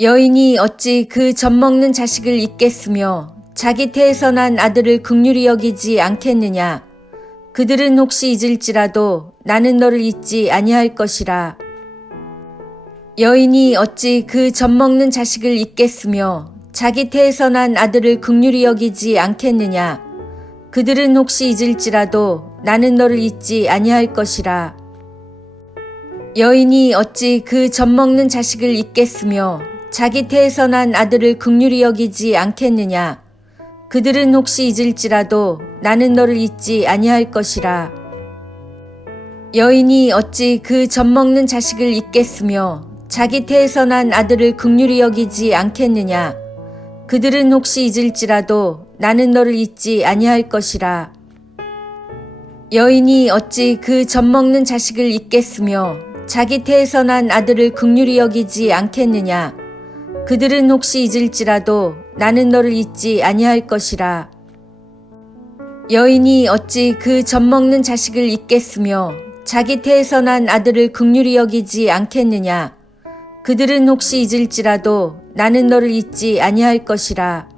여인이 어찌 그 젖먹는 자식을 잊겠으며 자기 태에서 난 아들을 긍휼히 여기지 않겠느냐. 그들은 혹시 잊을지라도 나는 너를 잊지 아니할 것이라. 여인이 어찌 그 젖먹는 자식을 잊겠으며 자기 태에서 난 아들을 긍휼히 여기지 않겠느냐. 그들은 혹시 잊을지라도 나는 너를 잊지 아니할 것이라. 여인이 어찌 그 젖먹는 자식을 잊겠으며 자기 태에서 난 아들을 긍휼히 여기지 않겠느냐. 그들은 혹시 잊을지라도 나는 너를 잊지 아니할 것이라. 여인이 어찌 그 젖먹는 자식을 잊겠으며 자기 태에서 난 아들을 긍휼히 여기지 않겠느냐. 그들은 혹시 잊을지라도 나는 너를 잊지 아니할 것이라. 여인이 어찌 그 젖먹는 자식을 잊겠으며 자기 태에서 난 아들을 긍휼히 여기지 않겠느냐. 그들은 혹시 잊을지라도 나는 너를 잊지 아니할 것이라. 여인이 어찌 그 젖먹는 자식을 잊겠으며 자기 태에서 난 아들을 긍휼히 여기지 않겠느냐. 그들은 혹시 잊을지라도 나는 너를 잊지 아니할 것이라.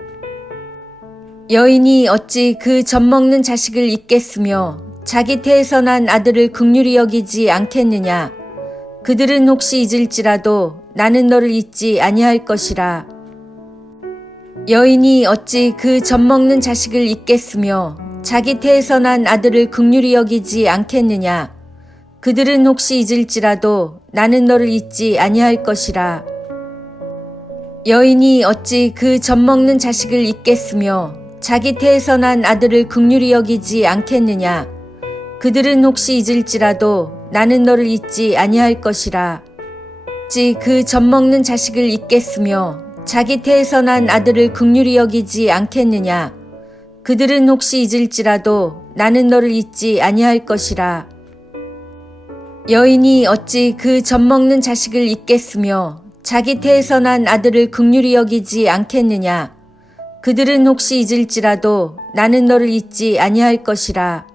여인이 어찌 그 젖먹는 자식을 잊겠으며 자기 태에서 난 아들을 긍휼히 여기지 않겠느냐. 그들은 혹시 잊을지라도 나는 너를 잊지 아니할 것이라. 여인이 어찌 그 젖먹는 자식을 잊겠으며 자기 태에서 난 아들을 긍휼히 여기지 않겠느냐. 그들은 혹시 잊을지라도 나는 너를 잊지 아니할 것이라. 여인이 어찌 그 젖먹는 자식을 잊겠으며 자기 태에서 난 아들을 긍휼히 여기지 않겠느냐. 그들은 혹시 잊을지라도 나는 너를 잊지 아니할 것이라. 어찌 그 젖먹는 자식을 잊겠으며 자기 태에서 난 아들을 긍휼히 여기지 않겠느냐. 그들은 혹시 잊을지라도 나는 너를 잊지 아니할 것이라. 여인이 어찌 그 젖먹는 자식을 잊겠으며 자기 태에서 난 아들을 긍휼히 여기지 않겠느냐. 그들은 혹시 잊을지라도 나는 너를 잊지 아니할 것이라.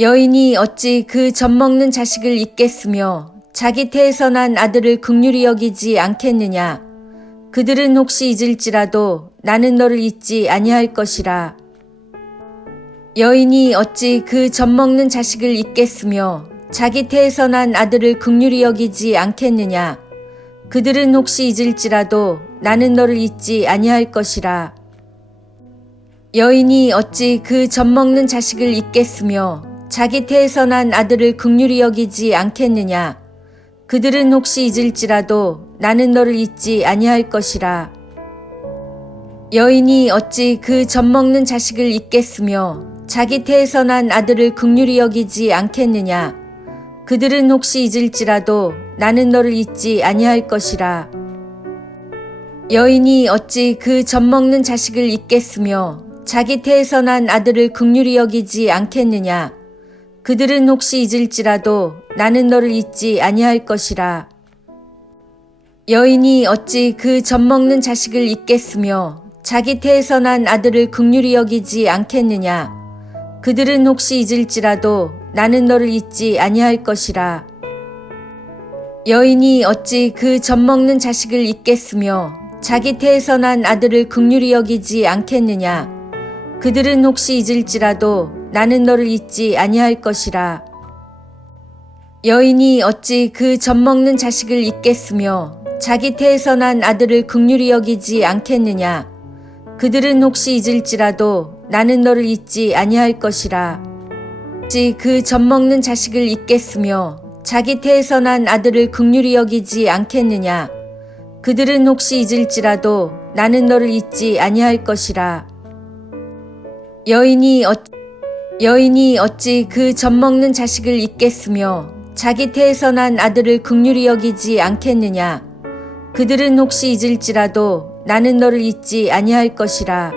여인이 어찌 그 젖먹는 자식을 잊겠으며 자기 태에서 난 아들을 긍휼히 여기지 않겠느냐. 그들은 혹시 잊을지라도 나는 너를 잊지 아니할 것이라. 여인이 어찌 그 젖먹는 자식을 잊겠으며 자기 태에서 난 아들을 긍휼히 여기지 않겠느냐. 그들은 혹시 잊을지라도 나는 너를 잊지 아니할 것이라. 여인이 어찌 그 젖먹는 자식을 잊겠으며 자기 태에서 난 아들을 긍휼히 여기지 않겠느냐. 그들은 혹시 잊을지라도 나는 너를 잊지 아니할 것이라. 여인이 어찌 그 젖먹는 자식을 잊겠으며 자기 태에서 난 아들을 긍휼히 여기지 않겠느냐. 그들은 혹시 잊을지라도 나는 너를 잊지 아니할 것이라. 여인이 어찌 그 젖먹는 자식을 잊겠으며 자기 태에서 난 아들을 긍휼히 여기지 않겠느냐. 그들은 혹시 잊을지라도 나는 너를 잊지 아니할 것이라. 여인이 어찌 그 젖먹는 자식을 잊겠으며 자기 태에서 난 아들을 긍휼히 여기지 않겠느냐. 그들은 혹시 잊을지라도 나는 너를 잊지 아니할 것이라. 여인이 어찌 그 젖먹는 자식을 잊겠으며 자기 태에서 난 아들을 긍휼히 여기지 않겠느냐. 그들은 혹시 잊을지라도 나는 너를 잊지 아니할 것이라. 여인이 어찌 그 젖먹는 자식을 잊겠으며 자기 태에서 난 아들을 긍휼히 여기지 않겠느냐. 그들은 혹시 잊을지라도 나는 너를 잊지 아니할 것이라. 어찌 그 젖먹는 자식을 잊겠으며 자기 태에서 난 아들을 긍휼히 여기지 않겠느냐. 그들은 혹시 잊을지라도 나는 너를 잊지 아니할 것이라. 여인이 어찌 그 젖먹는 자식을 잊겠으며 자기 태에서 난 아들을 긍휼히 여기지 않겠느냐. 그들은 혹시 잊을지라도 나는 너를 잊지 아니할 것이라.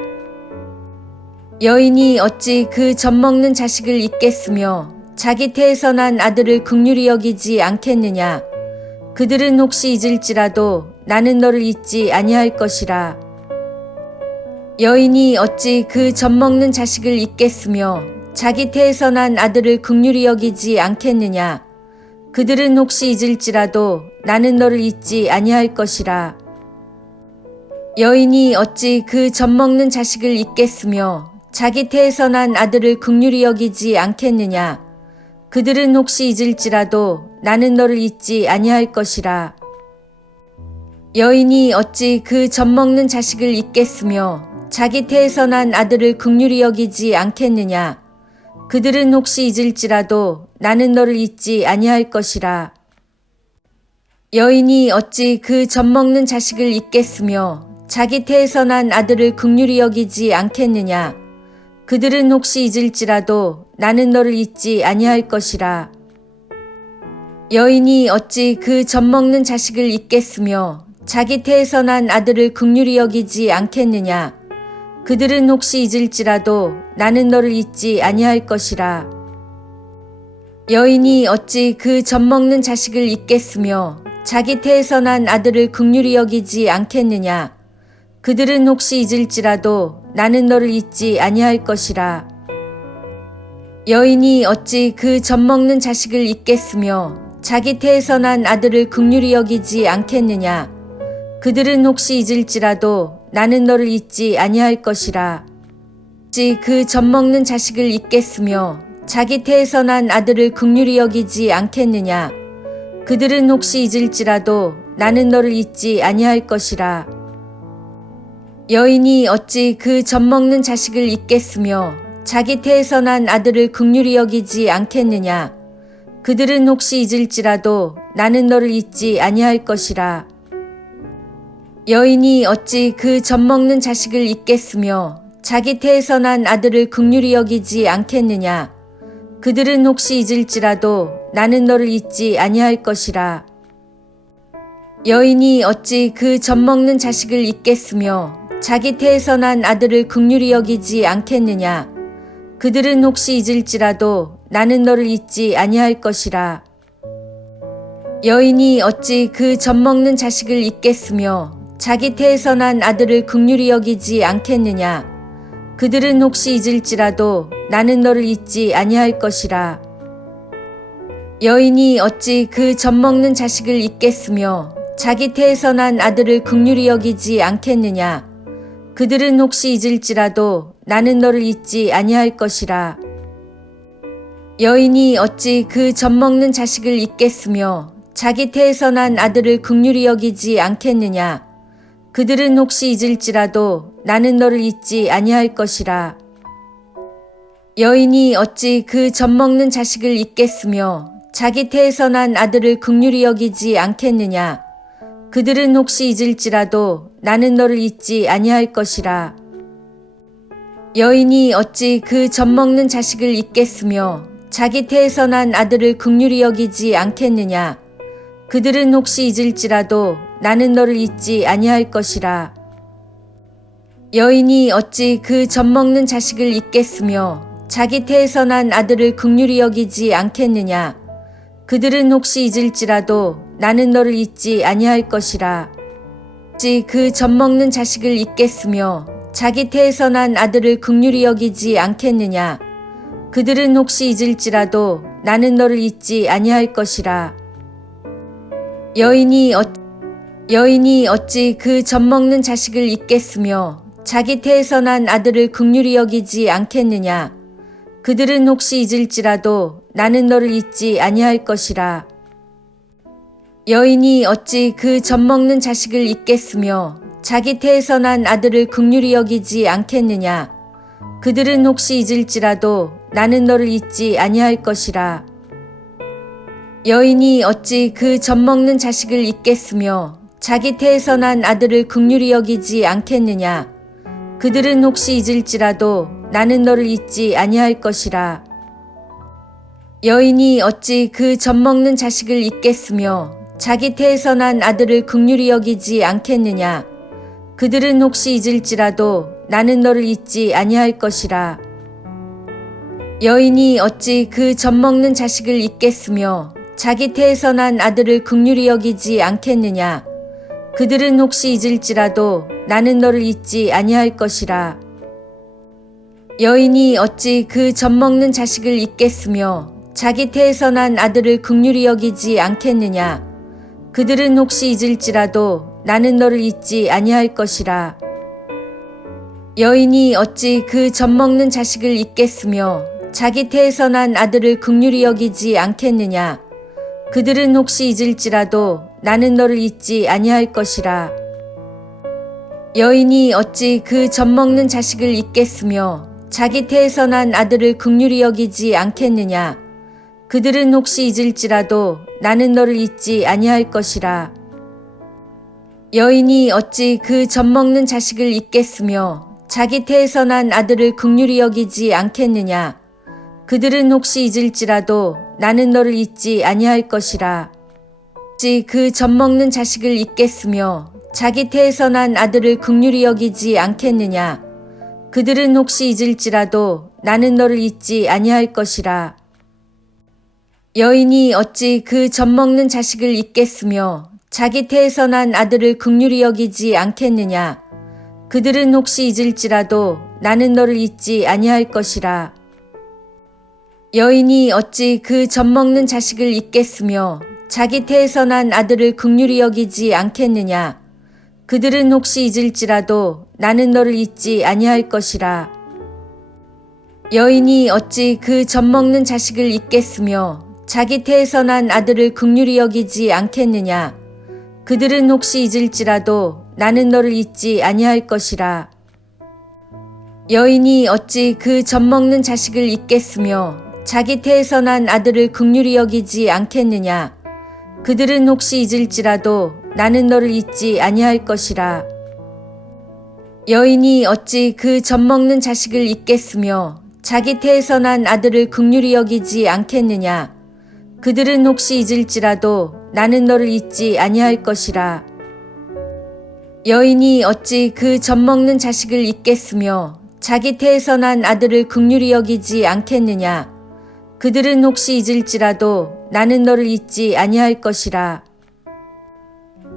여인이 어찌 그 젖먹는 자식을 잊겠으며 자기 태에서 난 아들을 긍휼히 여기지 않겠느냐. 그들은 혹시 잊을지라도 나는 너를 잊지 아니할 것이라. 여인이 어찌 그 젖먹는 자식을 잊겠으며 자기 태에서 난 아들을 긍휼히 여기지 않겠느냐. 그들은 혹시 잊을지라도 나는 너를 잊지 아니할 것이라. 여인이 어찌 그 젖먹는 자식을 잊겠으며 자기 태에서 난 아들을 긍휼히 여기지 않겠느냐. 그들은 혹시 잊을지라도 나는 너를 잊지 아니할 것이라. 여인이 어찌 그 젖먹는 자식을 잊겠으며 자기 태에서 난 아들을 긍휼히 여기지 않겠느냐. 그들은 혹시 잊을지라도 나는 너를 잊지 아니할 것이라. 여인이 어찌 그 젖먹는 자식을 잊겠으며 자기 태에서 난 아들을 긍휼히 여기지 않겠느냐. 그들은 혹시 잊을지라도 나는 너를 잊지 아니할 것이라. 여인이 어찌 그 젖먹는 자식을 잊겠으며 자기 태에서 난 아들을 긍휼히 여기지 않겠느냐. 그들은 혹시 잊을지라도 나는 너를 잊지 아니할 것이라. 여인이 어찌 그 젖먹는 자식을 잊겠으며 자기 태에서 난 아들을 긍휼히 여기지 않겠느냐. 그들은 혹시 잊을지라도 나는 너를 잊지 아니할 것이라. 여인이 어찌 그 젖먹는 자식을 잊겠으며 자기 태에서 난 아들을 긍휼히 여기지 않겠느냐. 그들은 혹시 잊을지라도 나는 너를 잊지 아니할 것이라. 어찌 그 젖먹는 자식을 잊겠으며 자기 태에서 난 아들을 긍휼히 여기지 않겠느냐. 그들은 혹시 잊을지라도 나는 너를 잊지 아니할 것이라. 여인이 어찌 그 젖먹는 자식을 잊겠으며 자기 태에서 난 아들을 긍휼히 여기지 않겠느냐. 그들은 혹시 잊을지라도 나는 너를 잊지 아니할 것이라. 여인이 어찌 그 젖먹는 자식을 잊겠으며 자기 태에서 난 아들을 긍휼히 여기지 않겠느냐. 그들은 혹시 잊을지라도 나는 너를 잊지 아니할 것이라. 여인이 어찌 그 젖먹는 자식을 잊겠으며 자기 태에서 난 아들을 긍휼히 여기지 않겠느냐. 그들은 혹시 잊을지라도 나는 너를 잊지 아니할 것이라. 여인이 어찌 그 젖먹는 자식을 잊겠으며 자기 태에서 난 아들을 긍휼히 여기지 않겠느냐. 그들은 혹시 잊을지라도 나는 너를 잊지 아니할 것이라. 여인이 어찌 그 젖먹는 자식을 잊겠으며 자기 태에서 난 아들을 긍휼히 여기지 않겠느냐. 그들은 혹시 잊을지라도 나는 너를 잊지 아니할 것이라. 여인이 어찌 그 젖먹는 자식을 잊겠으며 자기 태에서 난 아들을 긍휼히 여기지 않겠느냐. 그들은 혹시 잊을지라도 나는 너를 잊지 아니할 것이라. 여인이 어찌 그 젖먹는 자식을 잊겠으며 자기 태에서 난 아들을 긍휼히 여기지 않겠느냐. 그들은 혹시 잊을지라도 나는 너를 잊지 아니할 것이라. 여인이 어찌 그 젖먹는 자식을 잊겠으며 자기 태에서 난 아들을 긍휼히 여기지 않겠느냐. 그들은 혹시 잊을지라도 나는 너를 잊지 아니할 것이라. 여인이 어찌 그 젖먹는 자식을 잊겠으며 자기 태에서 난 아들을 긍휼히 여기지 않겠느냐. 그들은 혹시 잊을지라도 나는 너를 잊지 아니할 것이라. 어찌 그 젖먹는 자식을 잊겠으며 자기 태에서 난 아들을 긍휼히 여기지 않겠느냐. 그들은 혹시 잊을지라도 나는 너를 잊지 아니할 것이라. 여인이 어찌 그 젖먹는 자식을 잊겠으며 자기 태에서 난 아들을 긍휼히 여기지 않겠느냐. 그들은 혹시 잊을지라도 나는 너를 잊지 아니할 것이라. 여인이 어찌 그 젖먹는 자식을 잊겠으며 자기 태에서 난 아들을 긍휼히 여기지 않겠느냐. 그들은 혹시 잊을지라도 나는 너를 잊지 아니할 것이라. 여인이 어찌 그 젖먹는 자식을 잊겠으며 자기 태에서 난 아들을 긍휼히 여기지 않겠느냐. 그들은 혹시 잊을지라도 나는 너를 잊지 아니할 것이라. 여인이 어찌 그 젖먹는 자식을 잊겠으며 자기 태에서 난 아들을 긍휼히 여기지 않겠느냐. 그들은 혹시 잊을지라도 나는 너를 잊지 아니할 것이라. 여인이 어찌 그 젖먹는 자식을 잊겠으며 자기 태에서 난 아들을 긍휼히 여기지 않겠느냐. 그들은 혹시 잊을지라도 나는 너를 잊지 아니할 것이라. 여인이 어찌 그 젖먹는 자식을 잊겠으며 자기 태에서 난 아들을 긍휼히 여기지 않겠느냐. 그들은 혹시 잊을지라도 나는 너를 잊지 아니할 것이라. 여인이 어찌 그 젖먹는 자식을 잊겠으며 자기 태에서 난 아들을 긍휼히 여기지 않겠느냐. 그들은 혹시 잊을지라도 나는 너를 잊지 아니할 것이라. 여인이 어찌 그 젖먹는 자식을 잊겠으며 자기 태에서 난 아들을 긍휼히 여기지 않겠느냐. 그들은 혹시 잊을지라도 나는 너를 잊지 아니할 것이라. 여인이 어찌 그 젖먹는 자식을 잊겠으며 자기 태에서 난 아들을 긍휼히 여기지 않겠느냐. 그들은 혹시 잊을지라도 나는 너를 잊지 아니할 것이라. 어찌 그 젖먹는 자식을 잊겠으며 자기 태에서 난 아들을 긍휼히 여기지 않겠느냐. 그들은 혹시 잊을지라도 나는 너를 잊지 아니할 것이라. 여인이 어찌 그 젖먹는 자식을 잊겠으며 자기 태에서 난 아들을 긍휼히 여기지 않겠느냐. 그들은 혹시 잊을지라도 나는 너를 잊지 아니할 것이라. 여인이 어찌 그 젖먹는 자식을 잊겠으며 자기 태에서 난 아들을 긍휼히 여기지 않겠느냐. 그들은 혹시 잊을지라도 나는 너를 잊지 아니할 것이라. 여인이 어찌 그 젖먹는 자식을 잊겠으며 자기 태에서 난 아들을 긍휼히 여기지 않겠느냐. 그들은 혹시 잊을지라도 나는 너를 잊지 아니할 것이라. 여인이 어찌 그 젖먹는 자식을 잊겠으며 자기 태에서 난 아들을 긍휼히 여기지 않겠느냐. 그들은 혹시 잊을지라도 나는 너를 잊지 아니할 것이라. 여인이 어찌 그 젖먹는 자식을 잊겠으며 자기 태에서 난 아들을 긍휼히 여기지 않겠느냐. 그들은 혹시 잊을지라도 나는 너를 잊지 아니할 것이라. 여인이 어찌 그 젖먹는 자식을 잊겠으며 자기 태에서 난 아들을 긍휼히 여기지 않겠느냐. 그들은 혹시 잊을지라도 나는 너를 잊지 아니할 것이라.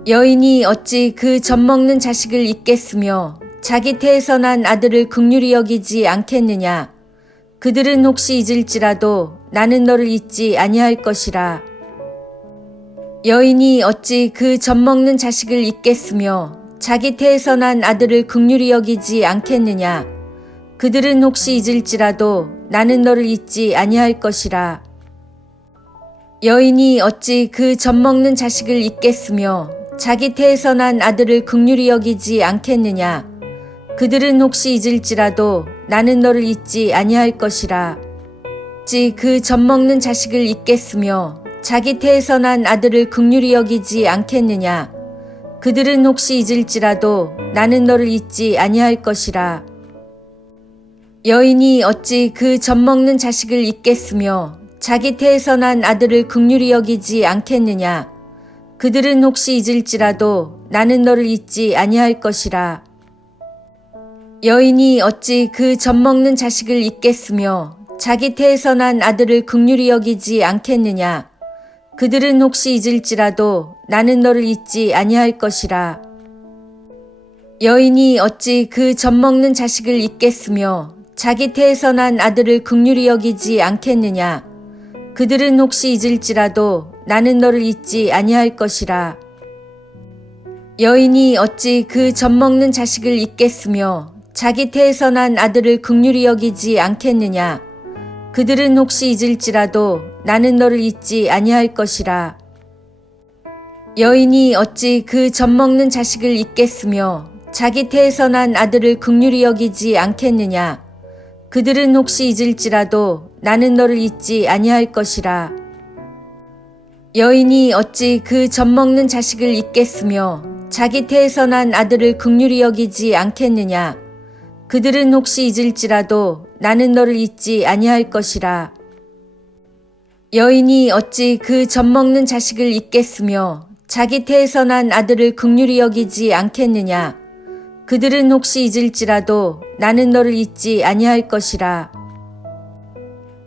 여인이 어찌 그 젖먹는 자식을 잊겠으며 자기 태에서 난 아들을 긍휼히 여기지 않겠느냐. 그들은 혹시 잊을지라도 나는 너를 잊지 아니할 것이라. 여인이 어찌 그 젖먹는 자식을 잊겠으며 자기 태에서 난 아들을 긍휼히 여기지 않겠느냐. 그들은 혹시 잊을지라도 나는 너를 잊지 아니할 것이라. 여인이 어찌 그 젖먹는 자식을 잊겠으며 자기 태에서 난 아들을 긍휼히 여기지 않겠느냐. 그들은 혹시 잊을지라도 나는 너를 잊지 아니할 것이라. 어찌 그 젖먹는 자식을 잊겠으며 자기 태에서 난 아들을 긍휼히 여기지 않겠느냐. 그들은 혹시 잊을지라도 나는 너를 잊지 아니할 것이라. 여인이 어찌 그 젖먹는 자식을 잊겠으며 자기 태에서 난 아들을 긍휼히 여기지 않겠느냐. 그들은 혹시 잊을지라도 나는 너를 잊지 아니할 것이라. 여인이 어찌 그 젖먹는 자식을 잊겠으며 자기 태에서 난 아들을 긍휼히 여기지 않겠느냐. 그들은 혹시 잊을지라도 나는 너를 잊지 아니할 것이라. 여인이 어찌 그 젖먹는 자식을 잊겠으며 자기 태에서 난 아들을 긍휼히 여기지 않겠느냐. 그들은 혹시 잊을지라도 나는 너를 잊지 아니할 것이라. 여인이 어찌 그 젖먹는 자식을 잊겠으며 자기 태에서 난 아들을 긍휼히 여기지 않겠느냐. 그들은 혹시 잊을지라도 나는 너를 잊지 아니할 것이라. 여인이 어찌 그 젖먹는 자식을 잊겠으며 자기 태에서 난 아들을 긍휼히 여기지 않겠느냐. 그들은 혹시 잊을지라도 나는 너를 잊지 아니할 것이라. 여인이 어찌 그 젖먹는 자식을 잊겠으며 자기 태에서 난 아들을 긍휼히 여기지 않겠느냐. 그들은 혹시 잊을지라도 나는 너를 잊지 아니할 것이라. 여인이 어찌 그 젖먹는 자식을 잊겠으며 자기 태에서 난 아들을 긍휼히 여기지 않겠느냐. 그들은 혹시 잊을지라도 나는 너를 잊지 아니할 것이라.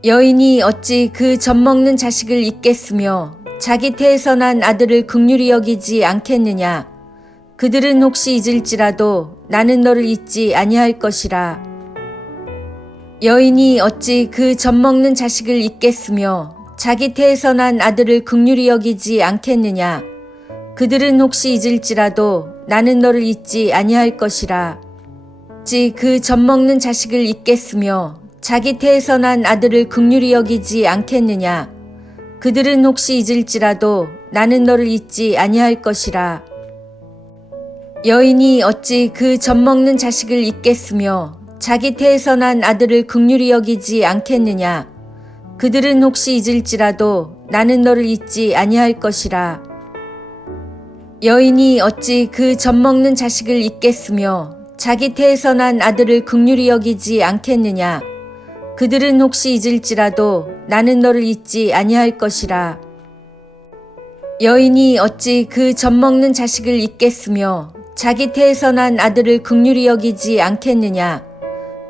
여인이 어찌 그 젖먹는 자식을 잊겠으며 자기 태에서 난 아들을 긍휼히 여기지 않겠느냐. 그들은 혹시 잊을지라도 나는 너를 잊지 아니할 것이라. 여인이 어찌 그 젖먹는 자식을 잊겠으며 자기 태에서 난 아들을 긍휼히 여기지 않겠느냐. 그들은 혹시 잊을지라도 나는 너를 잊지 아니할 것이라. 그 젖먹는 자식을 잊겠으며 자기 태에서 난 아들을 긍휼히 여기지 않겠느냐. 그들은 혹시 잊을지라도 나는 너를 잊지 아니할 것이라. 여인이 어찌 그 젖먹는 자식을 잊겠으며 자기 태에서 난 아들을 긍휼히 여기지 않겠느냐. 그들은 혹시 잊을지라도 나는 너를 잊지 아니할 것이라. 여인이 어찌 그 젖먹는 자식을 잊겠으며 자기 태에서 난 아들을 긍휼히 여기지 않겠느냐. 그들은 혹시 잊을지라도 나는 너를 잊지 아니할 것이라. 여인이 어찌 그 젖먹는 자식을 잊겠으며 자기 태에서 난 아들을 긍휼히 여기지 않겠느냐.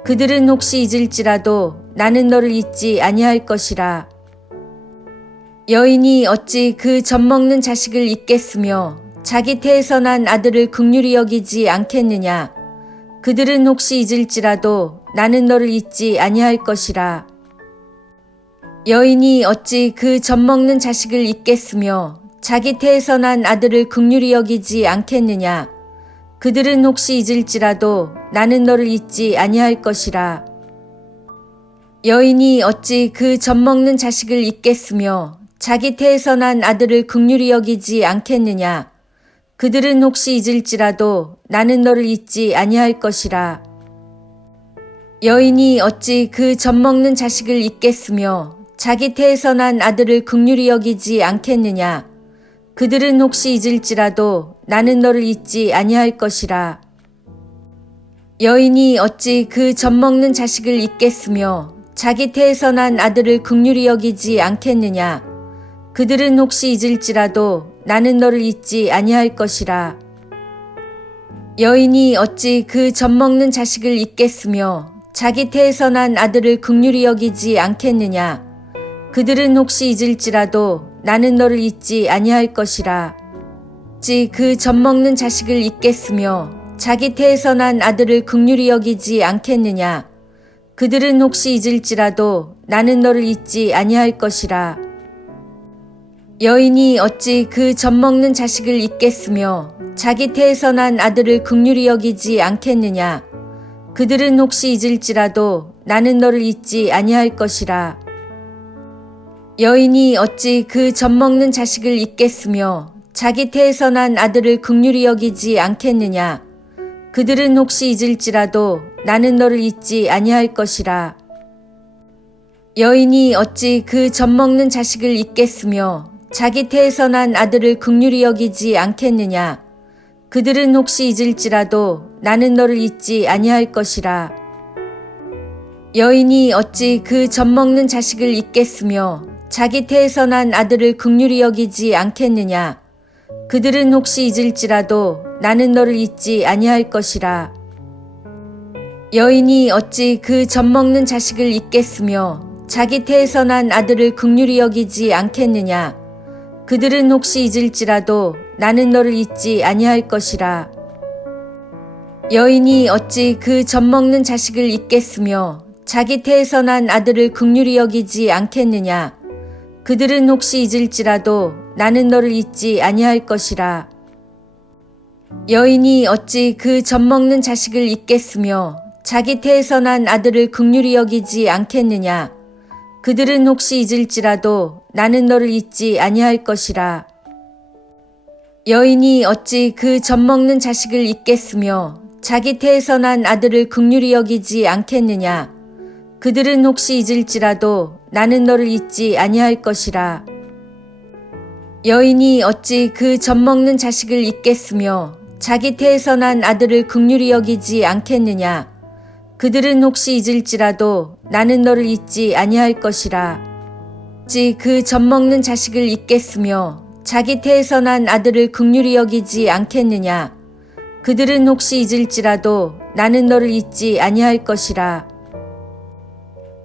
그들은 혹시 잊을지라도 나는 너를 잊지 아니할 것이라. 여인이 어찌 그 젖먹는 자식을 잊겠으며 자기 태에서 난 아들을 긍휼히 여기지 않겠느냐. 그들은 혹시 잊을지라도 나는 너를 잊지 아니할 것이라. 여인이 어찌 그 젖먹는 자식을 잊겠으며 자기 태에서 난 아들을 긍휼히 여기지 않겠느냐. 그들은 혹시 잊을지라도 나는 너를 잊지 아니할 것이라. 여인이 어찌 그 젖먹는 자식을 잊겠으며 자기 태에서 난 아들을 긍휼히 여기지 않겠느냐. 그들은 혹시 잊을지라도 나는 너를 잊지 아니할 것이라. 여인이 어찌 그 젖먹는 자식을 잊겠으며 자기 태에서 난 아들을 긍휼히 여기지 않겠느냐. 그들은 혹시 잊을지라도 나는 너를 잊지 아니할 것이라. 여인이 어찌 그 젖먹는 자식을 잊겠으며 자기 태에서 난 아들을 긍휼히 여기지 않겠느냐. 그들은 혹시 잊을지라도 나는 너를 잊지 아니할 것이라. 여인이 어찌 그 젖먹는 자식을 잊겠으며 자기 태에서 난 아들을 긍휼히 여기지 않겠느냐. 그들은 혹시 잊을지라도 나는 너를 잊지 아니할 것이라. 그 젖먹는 자식을 잊겠으며 자기 태에서 난 아들을 긍휼히 여기지 않겠느냐. 그들은 혹시 잊을지라도 나는 너를 잊지 아니할 것이라. 여인이 어찌 그 젖먹는 자식을 잊겠으며 자기 태에서 난 아들을 긍휼히 여기지 않겠느냐. 그들은 혹시 잊을지라도 나는 너를 잊지 아니할 것이라. 여인이 어찌 그 젖먹는 자식을 잊겠으며 자기 태에서 난 아들을 긍휼히 여기지 않겠느냐. 그들은 혹시 잊을지라도 나는 너를 잊지 아니할 것이라. 여인이 어찌 그 젖먹는 자식을 잊겠으며 자기 태에서 난 아들을 긍휼히 여기지 않겠느냐. 그들은 혹시 잊을지라도 나는 너를 잊지 아니할 것이라. 여인이 어찌 그 젖먹는 자식을 잊겠으며 자기 태에서 난 아들을 긍휼히 여기지 않겠느냐. 그들은 혹시 잊을지라도 나는 너를 잊지 아니할 것이라. 여인이 어찌 그 젖먹는 자식을 잊겠으며 자기 태에서 난 아들을 긍휼히 여기지 않겠느냐. 그들은 혹시 잊을지라도 나는 너를 잊지 아니할 것이라. 여인이 어찌 그 젖먹는 자식을 잊겠으며 자기 태에서 난 아들을 긍휼히 여기지 않겠느냐. 그들은 혹시 잊을지라도 나는 너를 잊지 아니할 것이라. 여인이 어찌 그 젖먹는 자식을 잊겠으며 자기 태에서 난 아들을 긍휼히 여기지 않겠느냐. 그들은 혹시 잊을지라도 나는 너를 잊지 아니할 것이라. 여인이 어찌 그 젖먹는 자식을 잊겠으며 자기 태에서 난 아들을 긍휼히 여기지 않겠느냐. 그들은 혹시 잊을지라도 나는 너를 잊지 아니할 것이라. 여인이 어찌 그 젖먹는 자식을 잊겠으며 자기 태에서 난 아들을 긍휼히 여기지 않겠느냐. 그들은 혹시 잊을지라도 나는 너를 잊지 아니할 것이라. 그 젖먹는 자식을 잊겠으며 자기 태에서 난 아들을 긍휼히 여기지 않겠느냐. 그들은 혹시 잊을지라도 나는 너를 잊지 아니할 것이라.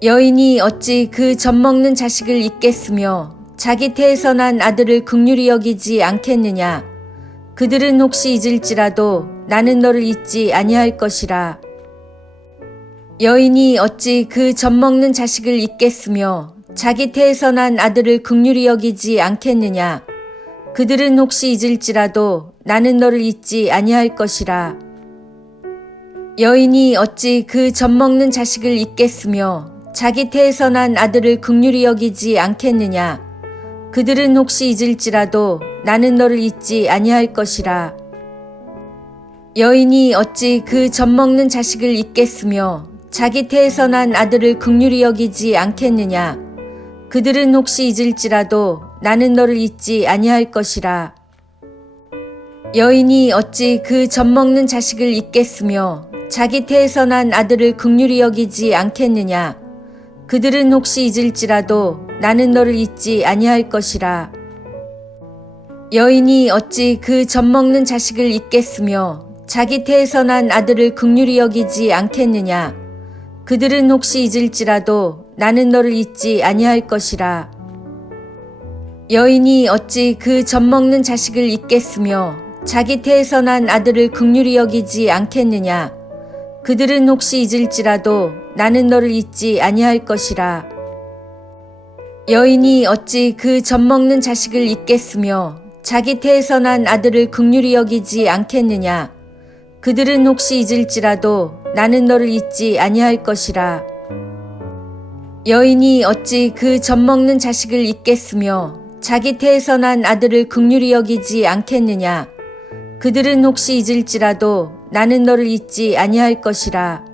여인이 어찌 그 젖먹는 자식을 잊겠으며 자기 태에서 난 아들을 긍휼히 여기지 않겠느냐. 그들은 혹시 잊을지라도 나는 너를 잊지 아니할 것이라. 여인이 어찌 그 젖먹는 자식을 잊겠으며 자기 태에서 난 아들을 긍휼히 여기지 않겠느냐. 그들은 혹시 잊을지라도 나는 너를 잊지 아니할 것이라. 여인이 어찌 그 젖먹는 자식을 잊겠으며 자기 태에서 난 아들을 긍휼히 여기지 않겠느냐. 그들은 혹시 잊을지라도 나는 너를 잊지 아니할 것이라. 여인이 어찌 그 젖먹는 자식을 잊겠으며 자기 태에서 난 아들을 긍휼히 여기지 않겠느냐. 그들은 혹시 잊을지라도 나는 너를 잊지 아니할 것이라. 여인이 어찌 그 젖먹는 자식을 잊겠으며 자기 태에서 난 아들을 긍휼히 여기지 않겠느냐. 그들은 혹시 잊을지라도 나는 너를 잊지 아니할 것이라. 여인이 어찌 그 젖먹는 자식을 잊겠으며 자기 태에서 난 아들을 긍휼히 여기지 않겠느냐. 그들은 혹시 잊을지라도 나는 너를 잊지 아니할 것이라. 여인이 어찌 그 젖먹는 자식을 잊겠으며 자기 태에서 난 아들을 긍휼히 여기지 않겠느냐. 그들은 혹시 잊을지라도 나는 너를 잊지 아니할 것이라. 여인이 어찌 그 젖먹는 자식을 잊겠으며 자기 태에서 난 아들을 긍휼히 여기지 않겠느냐. 그들은 혹시 잊을지라도 나는 너를 잊지 아니할 것이라. 여인이 어찌 그 젖먹는 자식을 잊겠으며 자기 태에서 난 아들을 긍휼히 여기지 않겠느냐. 그들은 혹시 잊을지라도 나는 너를 잊지 아니할 것이라.